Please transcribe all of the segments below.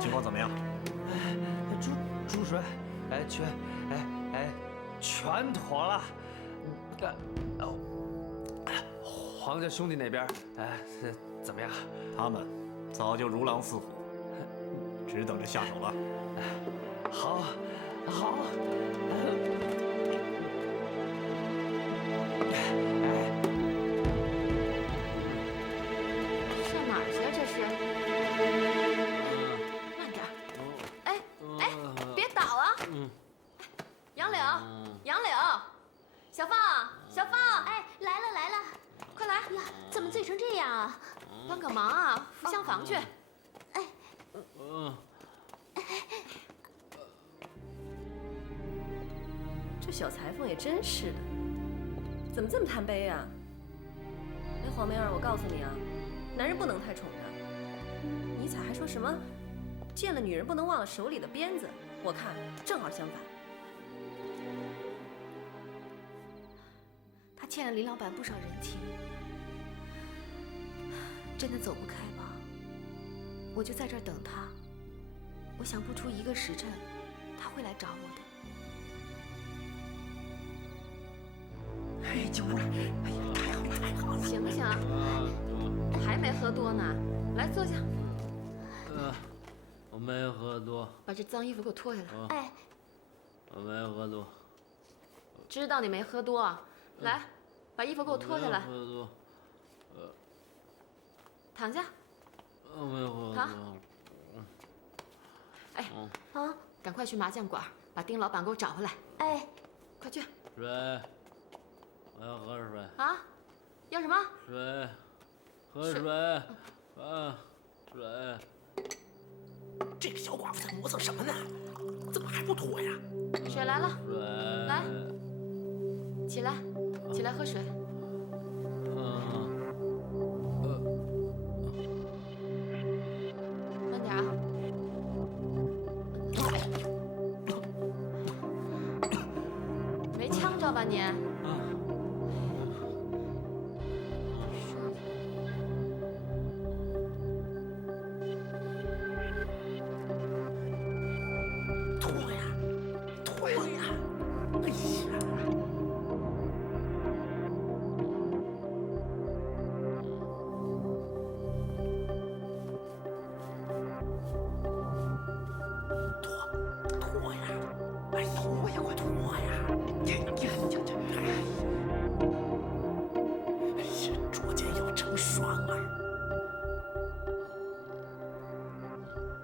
情况怎么样？注水，全妥了。黄家兄弟那边，怎么样？他们早就如狼似虎，只等着下手了。好。上哪儿去啊？这是？慢点。别倒啊！杨柳，小芳，哎，来了，快来呀，怎么醉成这样啊？帮个忙啊，扶厢房去。这小裁缝也真是的，怎么这么贪杯啊？哎，黄梅儿，我告诉你啊，男人不能太宠着。尼采还说什么，见了女人不能忘了手里的鞭子。我看正好相反。他欠了林老板不少人情，真的走不开吗？我就在这儿等他，我想不出一个时辰，他会来找我的。哎，九姑，哎呀，太好了！行不行？还没喝多呢，来坐下。我没喝多。把这脏衣服给我脱下来。哎，我没喝多。知道你没喝多，来，把衣服给我脱下来。喝多。躺下。我没喝多。躺。哎，赶快去麻将馆把丁老板给我找回来。哎，快去。水，我要喝水。啊？要什么？水，喝水，水。这个小寡妇在磨蹭什么呢？怎么还不脱呀？水来了。水。来，起来，起来喝水。慢点啊。没呛着吧你？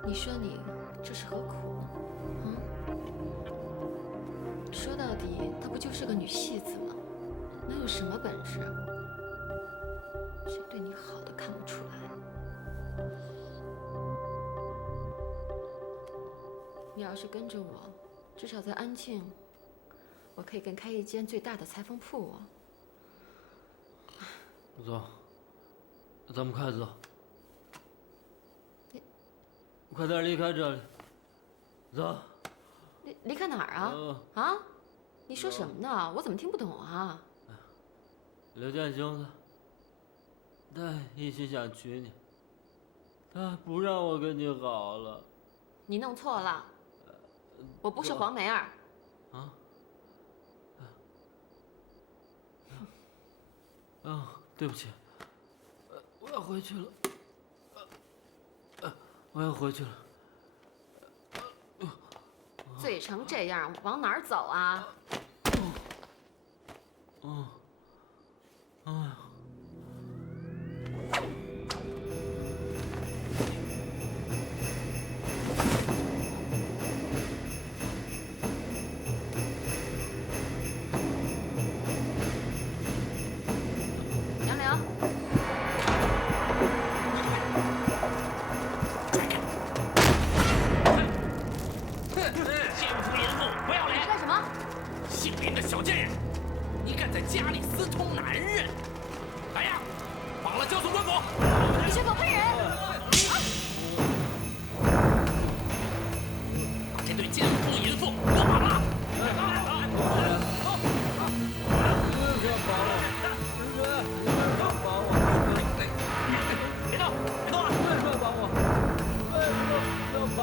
你说你这是何苦呢？说到底，她不就是个女戏子吗？能有什么本事？谁对你好的看不出来？你要是跟着我，至少在安庆，我可以跟开一间最大的裁缝铺哦。走，咱们快走。快点离开这里，走。离开哪儿啊？啊？你说什么呢？我怎么听不懂啊？刘建兄他一心想娶你，他不让我跟你好了。你弄错了，我不是黄梅儿。对不起，我要回去了。我要回去了。醉成这样，往哪儿走啊？杨柳。姓林的小贱人，你敢在家里私通男人！来呀，绑了交送官府！你是否喷人？把这对奸夫淫妇给我绑了！别动！别动啊！为什么绑我？为什么要绑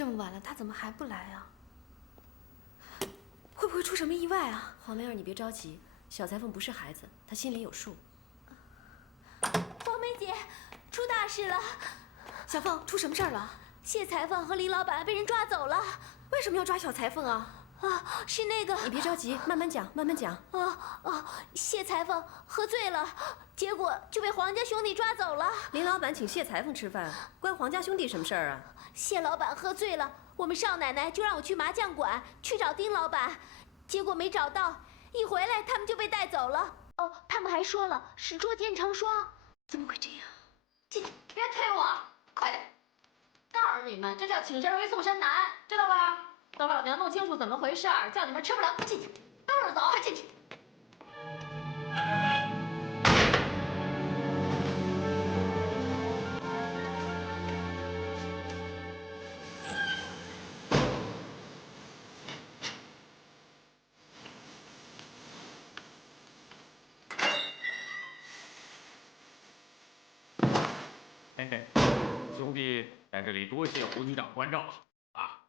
这么晚了，他怎么还不来啊？会不会出什么意外啊？黄梅儿，你别着急，小裁缝不是孩子，他心里有数。黄梅姐，出大事了！小凤，出什么事儿了？谢裁缝和林老板被人抓走了。为什么要抓小裁缝啊？啊，是那个……你别着急，慢慢讲，慢慢讲。谢裁缝喝醉了，结果就被黄家兄弟抓走了。林老板请谢裁缝吃饭，关黄家兄弟什么事儿啊？谢老板喝醉了，我们少奶奶就让我去麻将馆去找丁老板，结果没找到，一回来他们就被带走了。哦，他们还说了是捉奸成双。怎么会这样？别推我，快点！告诉你们，这叫请神为送神难，知道吧？等老娘弄清楚怎么回事儿，叫你们吃不了苦。进去，都是走，快进去。嘿嘿，兄弟在这里多谢胡局长关照啊！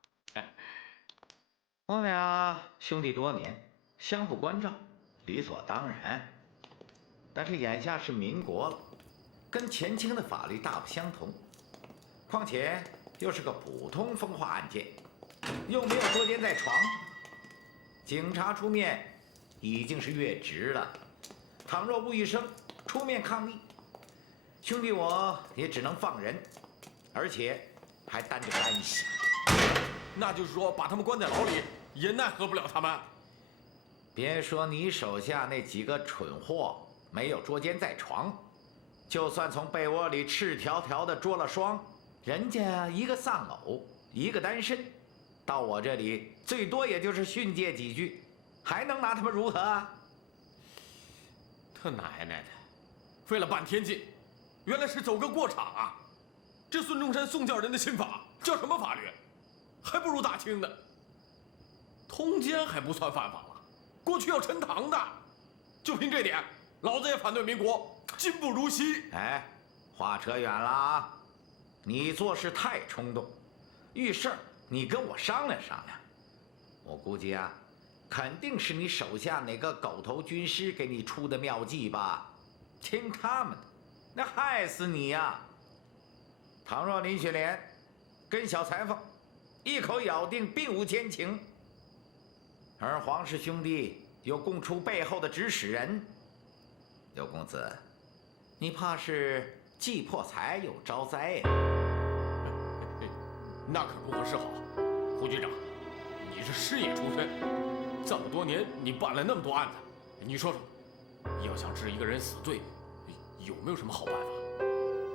我俩兄弟多年，相互关照，理所当然。但是眼下是民国了，跟前清的法律大不相同。况且又是个普通风化案件，又没有捉奸在床，警察出面已经是越职了。倘若吴医生出面抗议，兄弟我也只能放人，而且还担着干系。那就是说，把他们关在牢里，也奈何不了他们。别说你手下那几个蠢货没有捉奸在床，就算从被窝里赤条条的捉了双，人家一个丧偶，一个单身，到我这里最多也就是训诫几句，还能拿他们如何啊？他奶奶的，费了半天劲，原来是走个过场啊！这孙中山宋教仁的新法叫什么法律？还不如大清的。通奸还不算犯法了，过去要沉塘的。就凭这点，老子也反对民国今不如昔。哎，话扯远了啊！你做事太冲动，遇事儿你跟我商量商量。我估计啊，肯定是你手下哪个狗头军师给你出的妙计吧？听他们的，那害死你呀！倘若林雪莲跟小裁缝一口咬定并无奸情，而黄氏兄弟又供出背后的指使人，刘公子，你怕是既破财又招灾呀！那可如何是好？胡局长，你是师爷出身，这么多年你办了那么多案子，你说说，要想治一个人死罪，有没有什么好办法？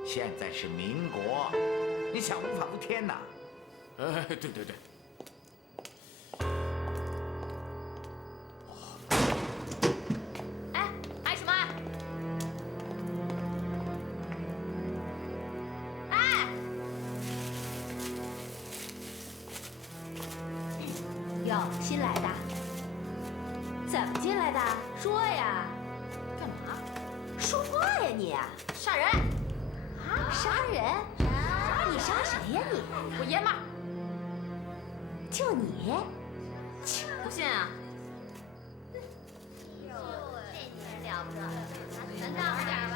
现在是民国，你想无法无天呐！哎，对对对。哎，挨什么挨？哎，哟，新来的？怎么进来的？说呀！干嘛？说话呀你！杀人！啊，杀人？你杀谁呀你？我爷们儿。就你？不信啊？了不得，咱大点吧。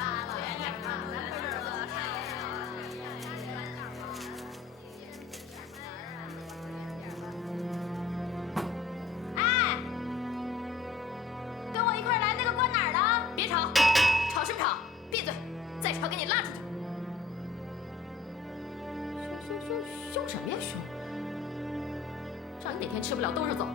哎，跟我一块来那个关哪儿的？别吵，吵什么吵？闭嘴！再吵给你拉出去！凶什么呀凶？让你哪天吃不了兜着走！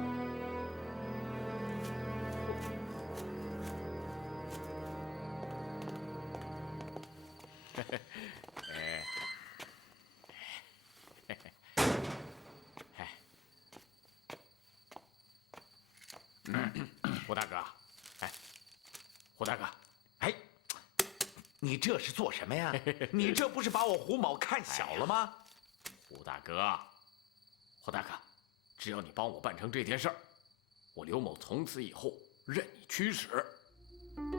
胡大哥，哎，胡大哥，哎，你这是做什么呀？你这不是把我胡某看小了吗？胡大哥，胡大哥，只要你帮我办成这件事儿，我刘某从此以后任你驱使。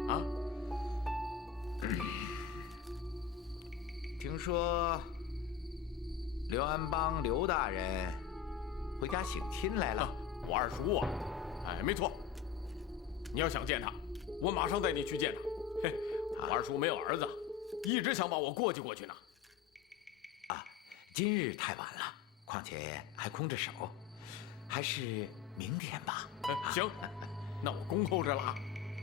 啊？听说刘安邦刘大人回家省亲来了。我二叔啊，哎，没错。你要想见他，我马上带你去见他。嘿，我二叔没有儿子，一直想把我过继过去呢。啊，今日太晚了，况且还空着手，还是明天吧。行，那我恭候着了。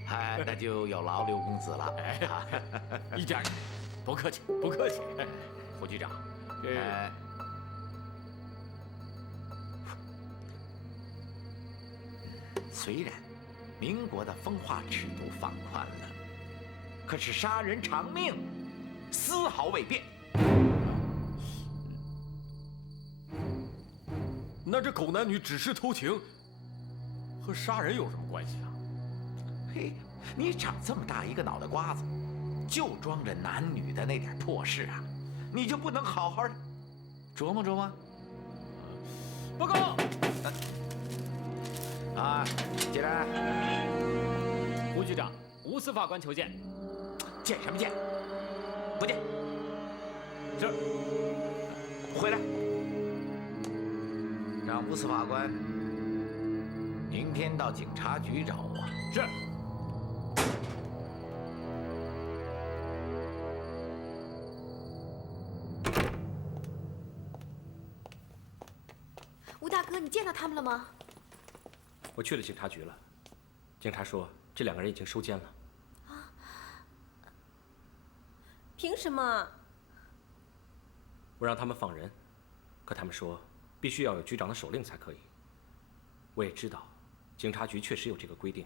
哎，那就有劳刘公子了。哎，一家人，不客气，不客气。胡局长，虽然民国的风化尺度放宽了，可是杀人偿命丝毫未变。那这狗男女只是偷情，和杀人有什么关系啊？嘿，你长这么大一个脑袋瓜子，就装着男女的那点破事啊，你就不能好好的琢磨琢磨？报告。啊，进来。胡局长，吴司法官求见。见什么见？不见。是。回来。让吴司法官明天到警察局找我。是。吴大哥，你见到他们了吗？我去了警察局了，警察说这2个人已经收监了。啊？凭什么？我让他们放人，可他们说必须要有局长的手令才可以。我也知道，警察局确实有这个规定。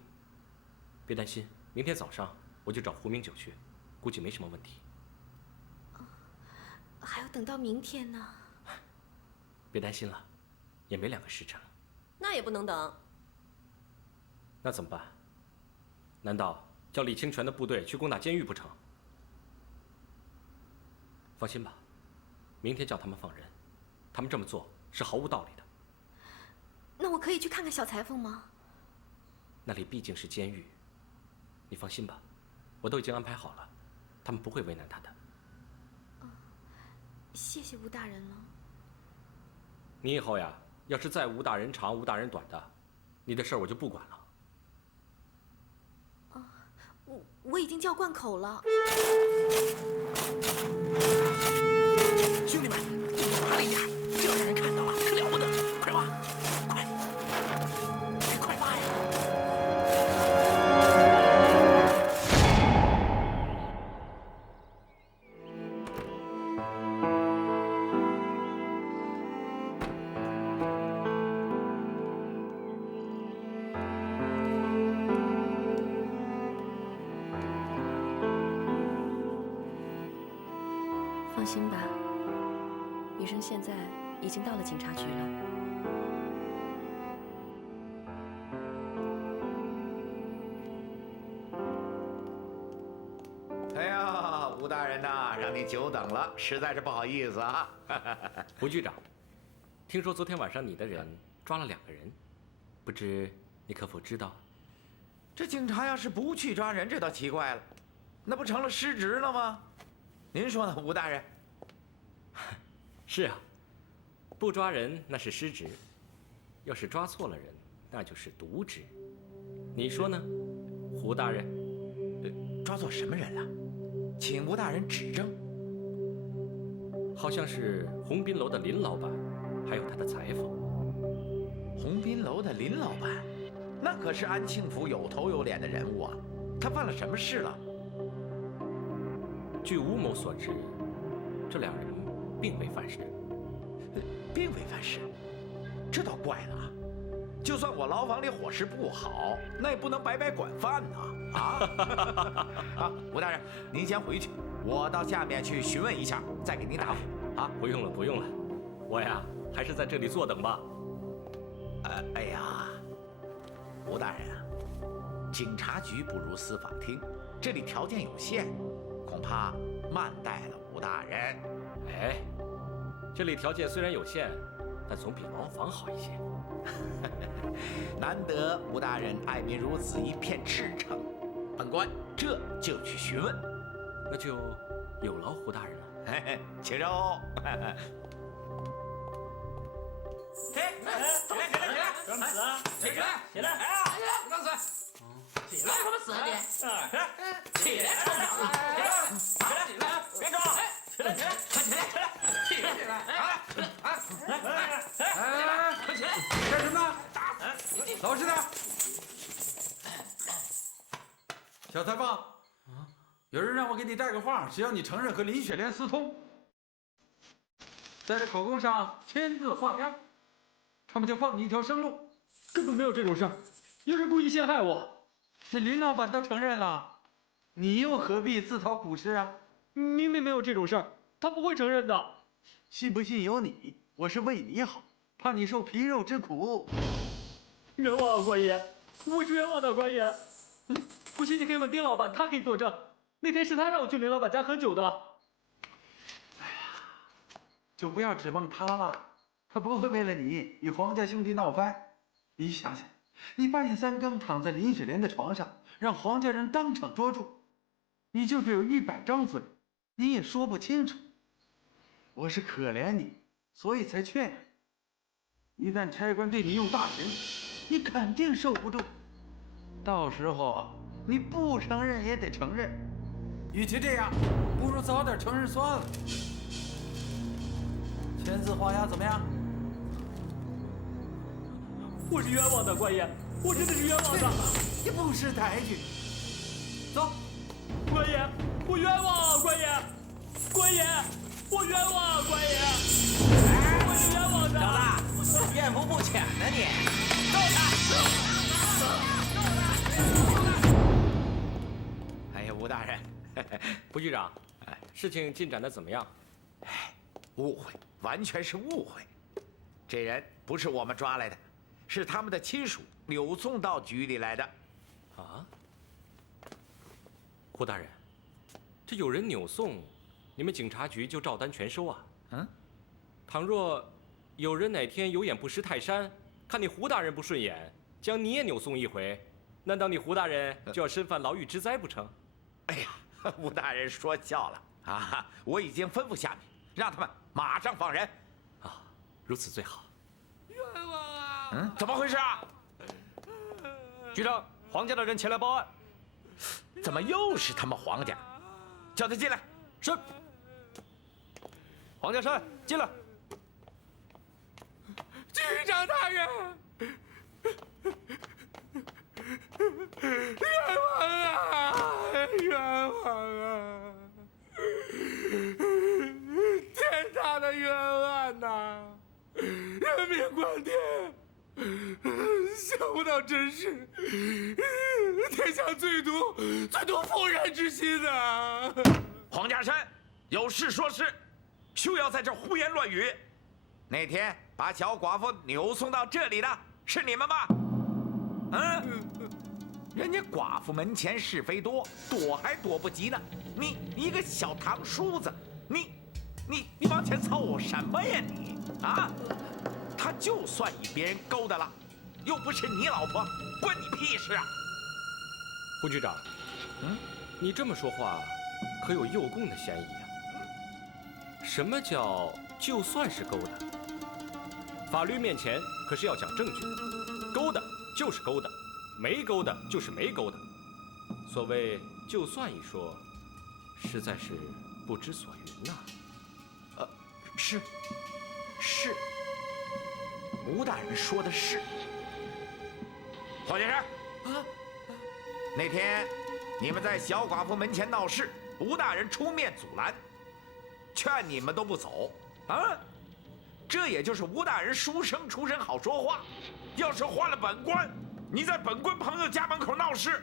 别担心，明天早上我就找胡明九去，估计没什么问题。还要等到明天呢。别担心了，也没2个时辰了。那也不能等。那怎么办？难道叫李清泉的部队去攻打监狱不成？放心吧，明天叫他们放人，他们这么做是毫无道理的。那我可以去看看小裁缝吗？那里毕竟是监狱，你放心吧，我都已经安排好了，他们不会为难他的。谢谢吴大人了。你以后呀，要是再吴大人长吴大人短的，你的事儿我就不管了。我已经叫贯口了。兄弟们，麻利点，这要让人看到了，可了不得！快挖，快挖呀！放心吧，女生现在已经到了警察局了。哎呀，吴大人呐，让你久等了，实在是不好意思啊。胡局长，听说昨天晚上你的人抓了2个人，不知你可否知道？这警察要是不去抓人，这倒奇怪了，那不成了失职了吗？您说呢，吴大人？是啊，不抓人那是失职，要是抓错了人，那就是渎职。你说呢，胡大人？抓错什么人了？请吴大人指正。好像是鸿宾楼的林老板，还有他的裁缝。鸿宾楼的林老板，那可是安庆府有头有脸的人物啊，他犯了什么事了？据吴某所知，这2人并未犯事。并未犯事，这倒怪了啊！就算我牢房里伙食不好，那也不能白白管饭呐！啊！吴大人，您先回去，我到下面去询问一下，再给您答复。啊，不用了，不用了，我呀还是在这里坐等吧。哎呀，吴大人啊，警察局不如司法厅，这里条件有限，恐怕慢待了吴大人。哎，这里条件虽然有限，但总比牢房好一些。难得吴大人爱民如子，一片赤诚，本官这就去询问。那就有劳胡大人了。请肉。装死啊！起来！起来！哎呀，不让死！起来，什么死啊你？起来！起来！别装！起来！起来！起来！起来！干什么呢？老实点！小裁缝，有人让我给你带个话，只要你承认和林雪莲私通，在这口供上签字画押，他们就放你一条生路。根本没有这种事儿，有人故意陷害我。那林老板都承认了，你又何必自讨苦吃啊？明明没有这种事儿，他不会承认的。信不信由你，我是为你好，怕你受皮肉之苦。冤枉啊，官爷！我是冤枉的，官爷。不信你可以问丁老板，他可以作证。那天是他让我去林老板家喝酒的。就不要指望他了，他不会为了你与黄家兄弟闹翻。你想想，你半夜三更躺在林雪莲的床上，让黄家人当场捉住，你就只有100张嘴，你也说不清楚。我是可怜你，所以才劝你。一旦差官对你用大刑，你肯定受不住。到时候你不承认也得承认。与其这样，不如早点承认算了。签字画押怎么样？我是冤枉的，官爷，我真的是冤枉的。你不识抬举。走，官爷，我冤枉啊，官爷，官爷，我冤枉啊，官爷，我是冤枉的。小子，怨妇不浅呢你，揍他！哎呀，吴大人，胡局长，事情进展的怎么样？误会，完全是误会。这人不是我们抓来的，是他们的亲属扭送到局里来的。啊？胡大人，这有人扭送，你们警察局就照单全收啊？嗯。倘若有人哪天有眼不识泰山，看你胡大人不顺眼，将你也扭送一回，难道你胡大人就要身犯牢狱之灾不成？哎呀，吴大人说笑了啊！我已经吩咐下面，让他们马上放人。啊，如此最好。冤枉啊！嗯，怎么回事啊？局长，黄家的人前来报案。怎么又是他们黄家？叫他进来。是。黄家山，进来。局长大人，冤枉啊！冤枉啊！天大的冤案呐！人命关天，想不到真是天下最毒妇人之心呐！黄家山，有事说事，休要在这胡言乱语。那天把小寡妇扭送到这里的是你们吧？嗯，人家寡妇门前是非多，躲还躲不及呢。你一个小堂叔子，你往前凑什么呀你？啊？他就算以别人勾搭了，又不是你老婆，关你屁事啊！胡局长，你这么说话，可有诱供的嫌疑啊？什么叫就算是勾搭？法律面前可是要讲证据，勾搭就是勾搭，没勾搭就是没勾搭。所谓就算一说，实在是不知所云呐。是，吴大人说的是。黄先生，啊，那天你们在小寡妇门前闹事，吴大人出面阻拦，劝你们都不走，啊，这也就是吴大人书生出身好说话。要是换了本官，你在本官朋友家门口闹事，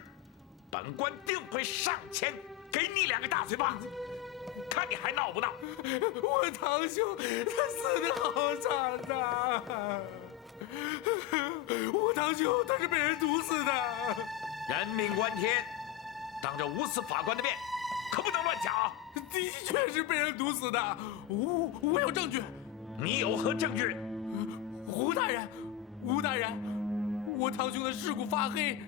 本官定会上前给你2个大嘴巴子，看你还闹不闹？我堂兄他死得好惨呐！我堂兄他是被人毒死的。人命关天，当着无私法官的面，可不能乱讲啊！的确是被人毒死的，我有证据。你有何证据？吴大人，我堂兄的尸骨发黑，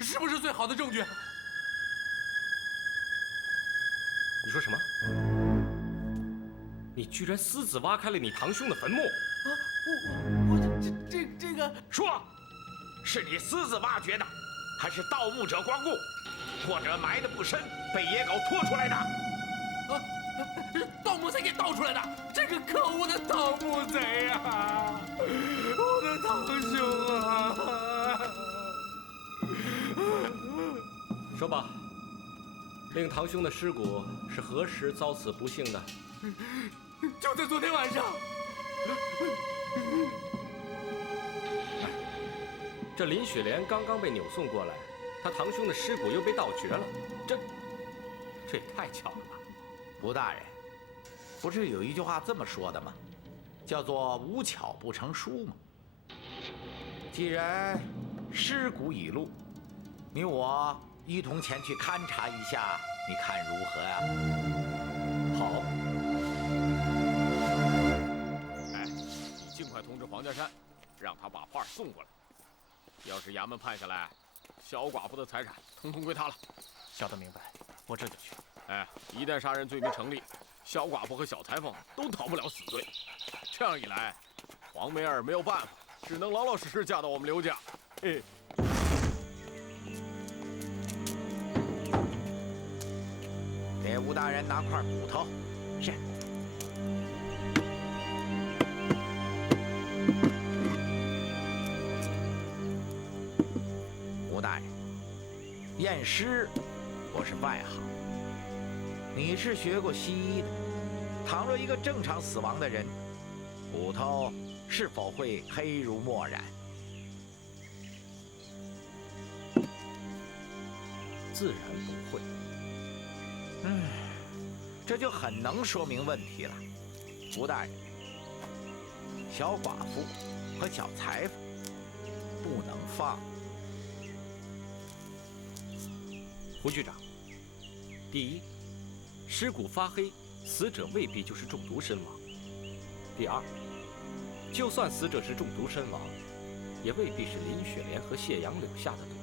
是不是最好的证据？你说什么？你居然私自挖开了你堂兄的坟墓！我这个说，是你私自挖掘的，还是盗墓者光顾，或者埋得不深，被野狗拖出来的？盗墓贼给盗出来的！这个可恶的盗墓贼呀！我的堂兄啊！说吧，令堂兄的尸骨是何时遭此不幸的？就在昨天晚上。这林雪莲刚刚被扭送过来，他堂兄的尸骨又被盗掘了，这也太巧了吧！吴大人，不是有一句话这么说的吗？叫做无巧不成书嘛。既然尸骨已露，你我一同前去勘察一下，你看如何呀？好。哎，尽快通知黄家山，让他把画送过来。要是衙门判下来，小寡妇的财产统统归他了。小的明白，我这就去。哎，一旦杀人罪名成立，小寡妇和小裁缝都逃不了死罪。这样一来，黄梅儿没有办法，只能老老实实嫁到我们刘家。嘿。给吴大人拿块骨头。是。吴大人，验尸我是外行，你是学过西医的。倘若一个正常死亡的人，骨头是否会黑如墨染？自然不会。这就很能说明问题了。吴大人，小寡妇和小裁缝不能放。胡局长，第一，尸骨发黑，死者未必就是中毒身亡；第二，就算死者是中毒身亡，也未必是林雪莲和谢杨柳下的毒，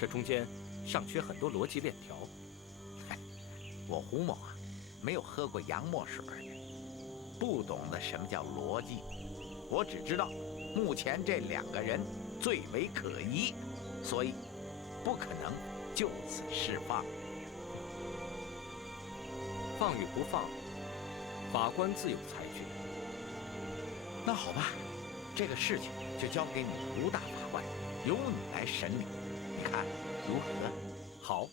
这中间尚缺很多逻辑链条。我胡某啊，没有喝过洋墨水，不懂得什么叫逻辑。我只知道，目前这两个人最为可疑，所以不可能就此释放。放与不放，法官自有裁决。那好吧，这个事情就交给你吴大法官，由你来审理，你看如何？好。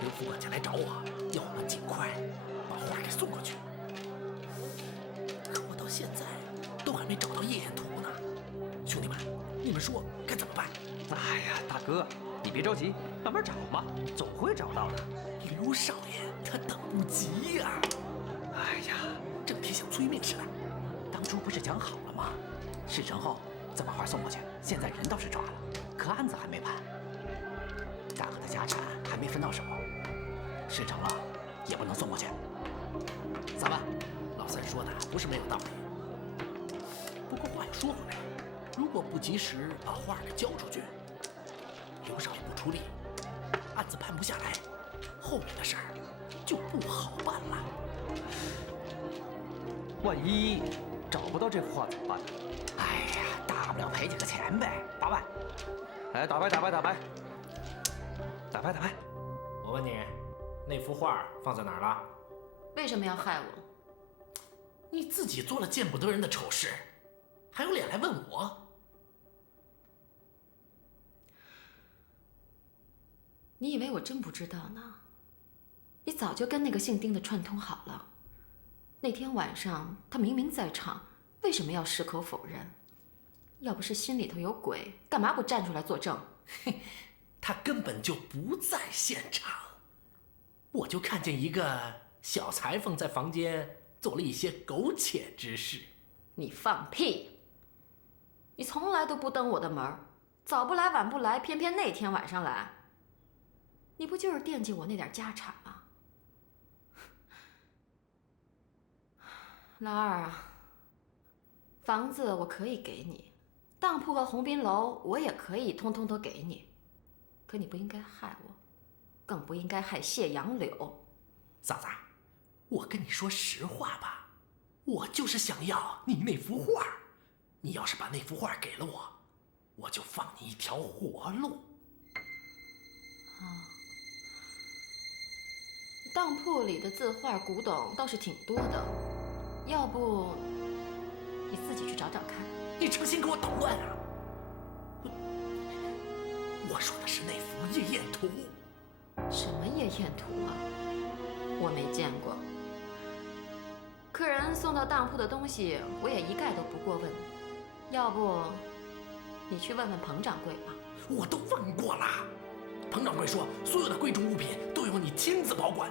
刘副管家来找我，要我们尽快把画给送过去。可我到现在都还没找到夜宴图呢。兄弟们，你们说该怎么办？哎呀，大哥，你别着急，慢慢找嘛，总会找到的。刘少爷他等不及呀！哎呀，整天像催命似的。当初不是讲好了吗？事成后再把画送过去。现在人倒是抓了，可案子还没判。大哥的家产还没分到手，事成了也不能送过去。咋办？老三说的不是没有道理。不过话又说回来，如果不及时把画给交出去，刘少爷不出力，案子判不下来，后面的事儿就不好办了。万一找不到这幅画怎么办？哎呀，大不了赔几个钱呗，8万。哎，打牌。我问你，那幅画放在哪儿了？为什么要害我？你自己做了见不得人的丑事，还有脸来问我？你以为我真不知道呢？你早就跟那个姓丁的串通好了。那天晚上他明明在场，为什么要矢口否认？要不是心里头有鬼，干嘛不站出来作证？他根本就不在现场，我就看见一个小裁缝在房间做了一些苟且之事。你放屁！你从来都不登我的门，早不来晚不来，偏偏那天晚上来。你不就是惦记我那点家产吗？老二啊，房子我可以给你，当铺和鸿宾楼我也可以通通都给你，可你不应该害我，更不应该害谢杨柳。嫂子，我跟你说实话吧，我就是想要你那幅画。你要是把那幅画给了我，我就放你一条活路。当铺里的字画古董倒是挺多的，要不你自己去找找看。你诚心给我捣乱啊！我说的是那幅夜宴图。什么夜宴图啊？我没见过。客人送到当铺的东西，我也一概都不过问。要不，你去问问彭掌柜吧。我都问过了，彭掌柜说所有的贵重物品都由你亲自保管。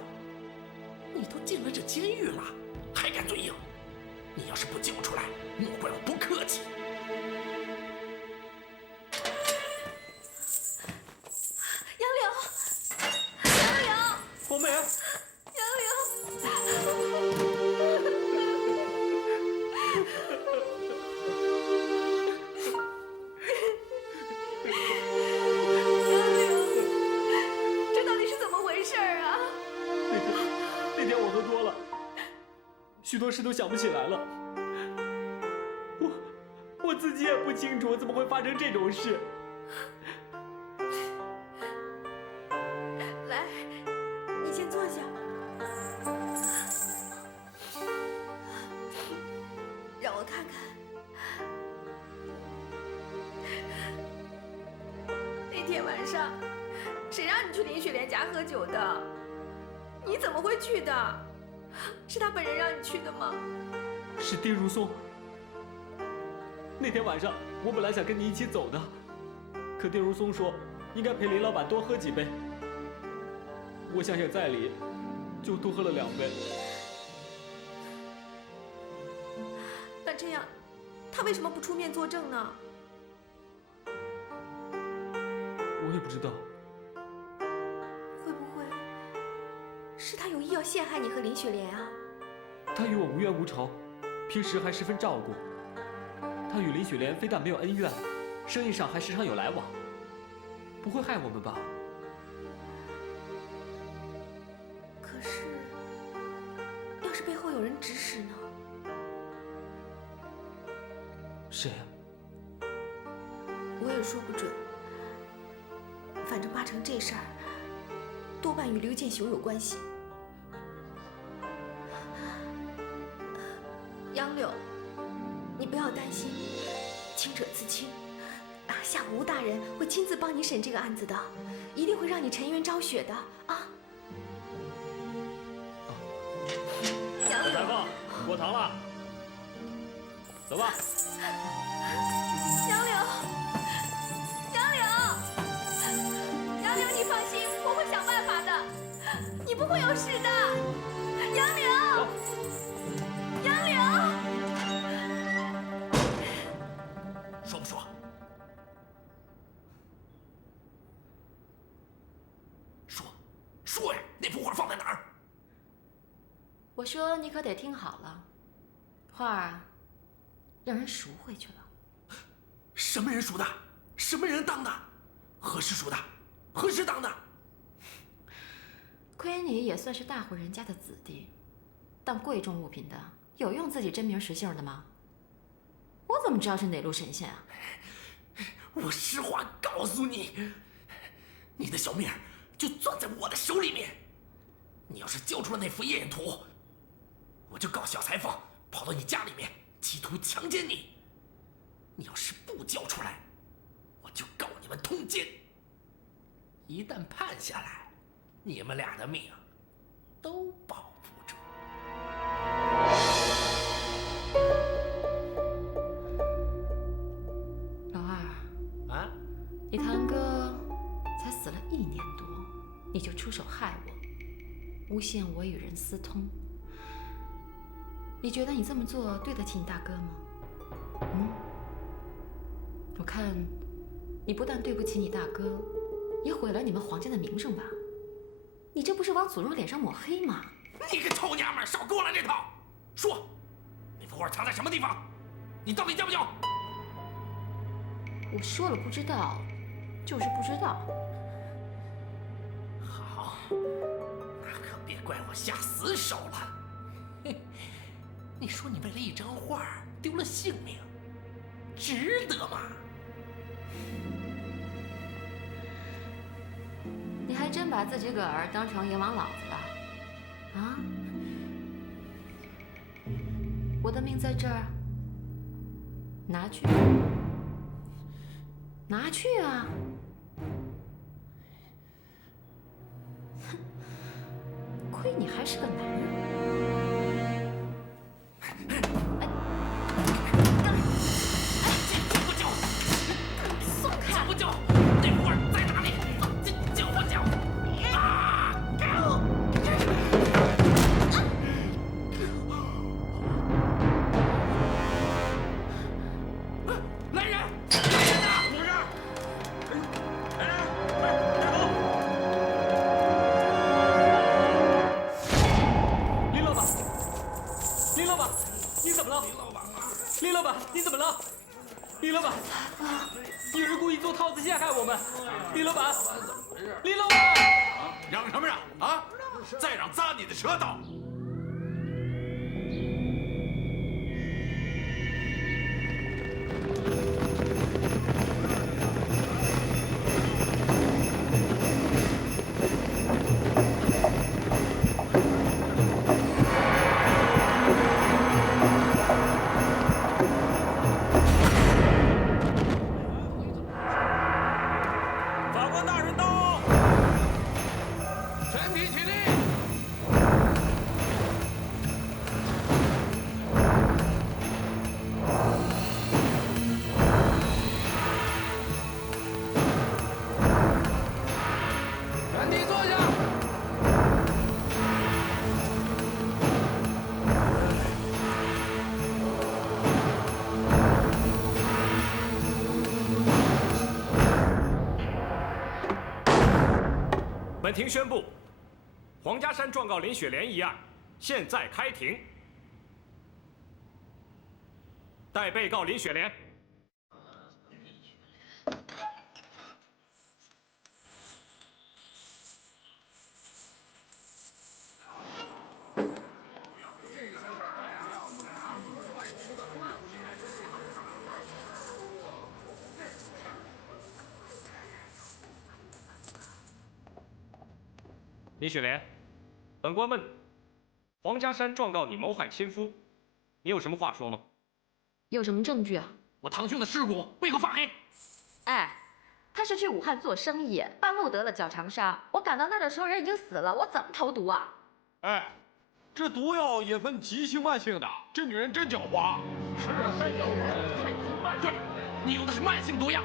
你都进了这监狱了，还敢嘴硬？你要是不救出来，莫怪我不客气。杨柳，杨柳，黄梅儿，杨柳。这到底是怎么回事啊？那天我喝多了，许多事都想不起来了。我自己也不清楚怎么会发生这种事。来，你先坐下，让我看看。那天晚上，谁让你去林雪莲家喝酒的？你怎么会去的？是他本人让你去的吗？是丁如松。那天晚上，我本来想跟你一起走的，可丁如松说应该陪林老板多喝几杯。我想想在理，就多喝了2杯。那这样，他为什么不出面作证呢？我也不知道。会不会是他有意要陷害你和林雪莲啊？他与我无冤无仇，平时还十分照顾。他与林雪莲非但没有恩怨，生意上还时常有来往，不会害我们吧？可是，要是背后有人指使呢？谁啊？我也说不准。反正8成这事儿多半与刘建雄有关系。杨柳，你不要担心，清者自清。下午吴大人会亲自帮你审这个案子的，一定会让你沉冤昭雪的啊！杨柳，小裁缝，过堂了，走吧。杨柳，杨柳，杨柳，你放心，我会想办法的，你不会有事的。杨柳，杨柳，说不说？说呀，那幅画放在哪儿？我说你可得听好了，画儿让人赎回去了。什么人赎的？什么人当的？何时赎的？何时当的？亏你也算是大户人家的子弟，当贵重物品的有用自己真名实姓的吗？我怎么知道是哪路神仙啊？我实话告诉你，你的小命就攥在我的手里面。你要是交出了那幅夜宴图，我就告小裁缝跑到你家里面企图强奸你。你要是不交出来，我就告你们通奸。一旦判下来，你们俩的命都保不住。老二啊，你堂哥才死了1年多，你就出手害我，诬陷我与人私通。你觉得你这么做对得起你大哥吗？我看你不但对不起你大哥，也毁了你们黄家的名声吧？你这不是往祖宗脸上抹黑吗？你个臭娘们，少给我来这套！说，那幅画藏在什么地方？你到底交不交？我说了不知道，就是不知道。好，那可别怪我下死手了。你说你为了一张画丢了性命，值得吗？你还真把自己个儿当成阎王老子了？啊？我的命在这儿，拿去，拿去啊！哼，亏你还是个男人。不交！松开！不交！那画在哪里？交不交？啊！来人！来人呐！怎么回事？来人！林老板，林老板，你怎么了？林老板，你怎么了？林老板，有人故意做套子陷害我们。林老板，林老板，嚷什么嚷啊？再嚷咂你的舌头！法官大人到！全体起立！全体坐下。本庭宣布，黄家山状告林雪莲一案现在开庭。待被告林雪莲。林雪莲，本官问，黄家山状告你谋害亲夫，你有什么话说吗？有什么证据啊？我堂兄的尸骨为何发黑？哎，他是去武汉做生意，半路得了脚长沙。我赶到那儿的时候人已经死了，我怎么投毒啊？哎，这毒药也分急性慢性的，这女人真狡猾。是啊，真狡猾。对，你用的是慢性毒药。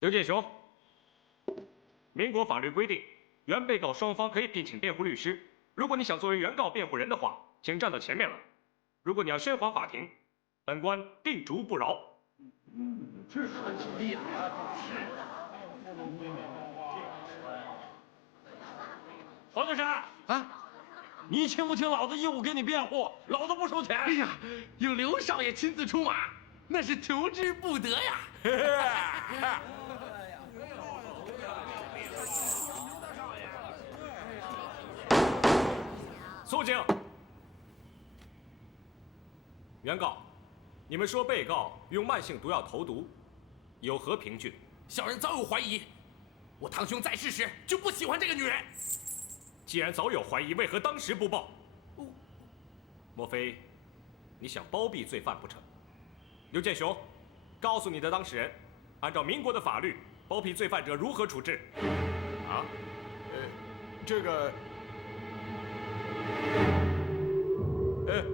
刘建雄，民国法律规定，原被告双方可以聘请辩护律师。如果你想作为原告辩护人的话，请站到前面来。如果你要喧哗法庭，本官定逐不饶。这很吉利啊！黄德山啊，你请不请老子义务给你辩护？老子不收钱。哎呀，有刘少爷亲自出马，那是求之不得呀！肃静！原告，你们说被告用慢性毒药投毒，有何凭据？小人早有怀疑，我堂兄在世时就不喜欢这个女人。既然早有怀疑，为何当时不报？莫非你想包庇罪犯不成？刘建雄，告诉你的当事人，按照民国的法律，包庇罪犯者如何处置？啊？这个，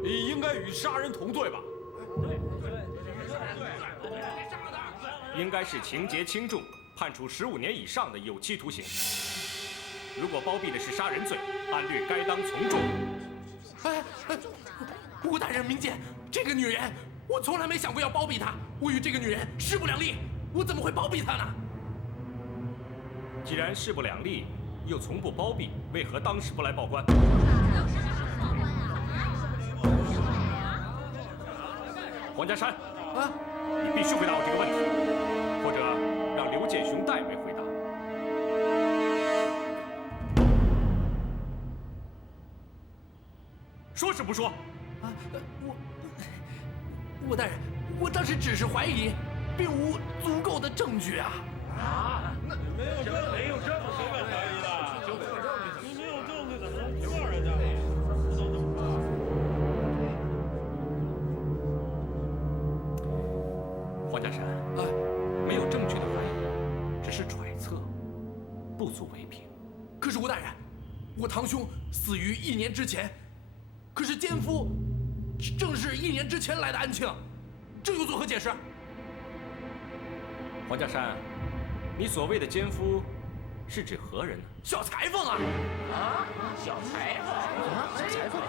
应该与杀人同罪吧？应该是情节轻重，判处15年以上的有期徒刑。如果包庇的是杀人罪，按律该当从重。吴大人明鉴，这个女人，我从来没想过要包庇她。我与这个女人势不两立，我怎么会包庇她呢？既然势不两立，又从不包庇，为何当时不来报官？黄家山，你必须回答我这个问题，或者让刘建雄代为回答。说是不说？啊，我大人，我当时只是怀疑，并无足够的证据啊。啊，那没有证据，谁敢怀疑的？你没有证据怎么能告人家？黄家山，没有证据的怀疑，只是揣测，不足为凭。可是吴大人，我堂兄死于1年之前，可是奸夫正是1年之前来的安庆，这又作何解释？黄家山，你所谓的奸夫，是指何人呢？小裁缝啊！啊，小裁缝啊，小裁缝。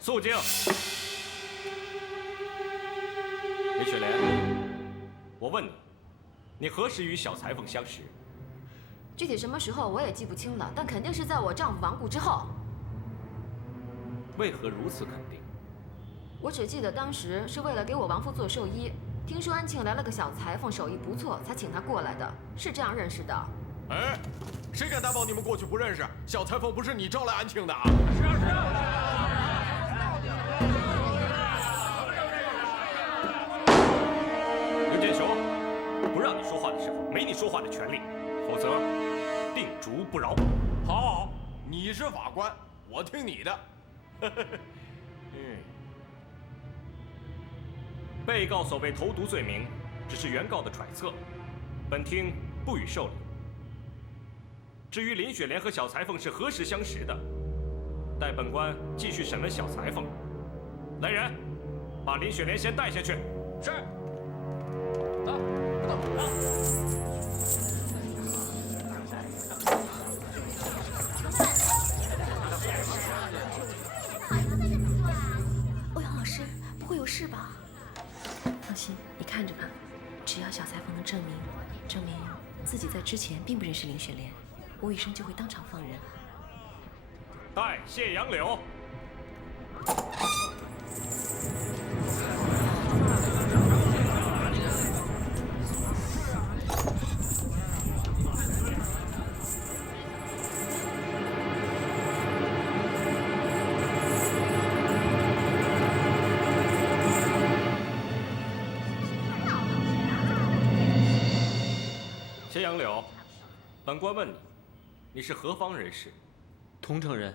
肃静！李雪莲，我问你，你何时与小裁缝相识？具体什么时候我也记不清了，但肯定是在我丈夫亡故之后。为何如此肯定？我只记得当时是为了给我亡夫做寿衣，听说安庆来了个小裁缝，手艺不错，才请他过来的，是这样认识的。哎，谁敢担保你们过去不认识？小裁缝不是你招来安庆的啊？是啊。刘建雄，不让你说话的时候，没你说话的权利，否则定逐不饶。好，你是法官，我听你的。被告所谓投毒罪名，只是原告的揣测，本庭不予受理。至于林雪莲和小裁缝是何时相识的，待本官继续审问小裁缝。来人，把林雪莲先带下去。是。走，欧阳老师，不会有事吧？放心，你看着吧。只要小裁缝能证明自己在之前并不认识林雪莲，吴宇生就会当场放人。带谢杨柳。谢杨柳，本官问你，你是何方人士？桐城人。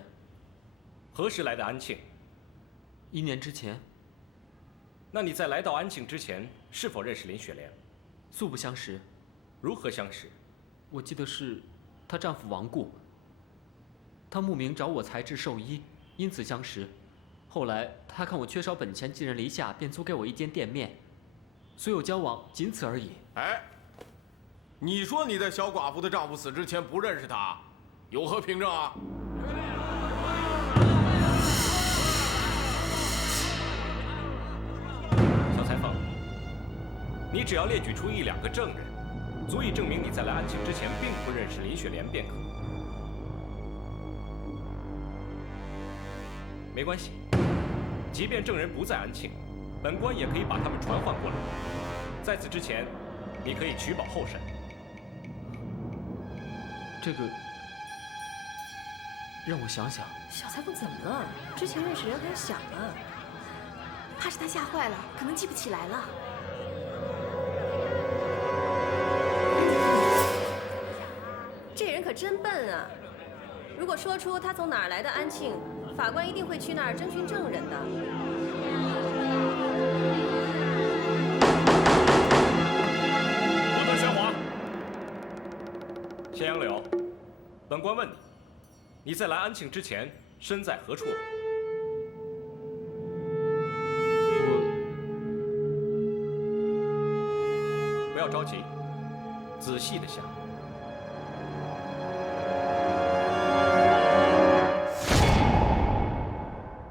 何时来的安庆？1年之前。那你在来到安庆之前，是否认识林雪莲？素不相识。如何相识？我记得是她丈夫亡故，她慕名找我裁制寿衣，因此相识。后来她看我缺少本钱，寄人篱下，便租给我一间店面，所有交往仅此而已。哎，你说你在小寡妇的丈夫死之前不认识她，有何凭证啊？小裁缝，你只要列举出1、2个证人，足以证明你在来安庆之前并不认识林雪莲便可。没关系，即便证人不在安庆，本官也可以把他们传唤过来。在此之前，你可以取保候审。这个让我想想。小裁缝怎么了？之前认识人还是想啊？怕是他吓坏了，可能记不起来了。这人可真笨啊！如果说出他从哪儿来的安庆，法官一定会去那儿征询证人的。不得喧哗！谢杨柳，本官问你，你在来安庆之前身在何处？不要着急，仔细的想。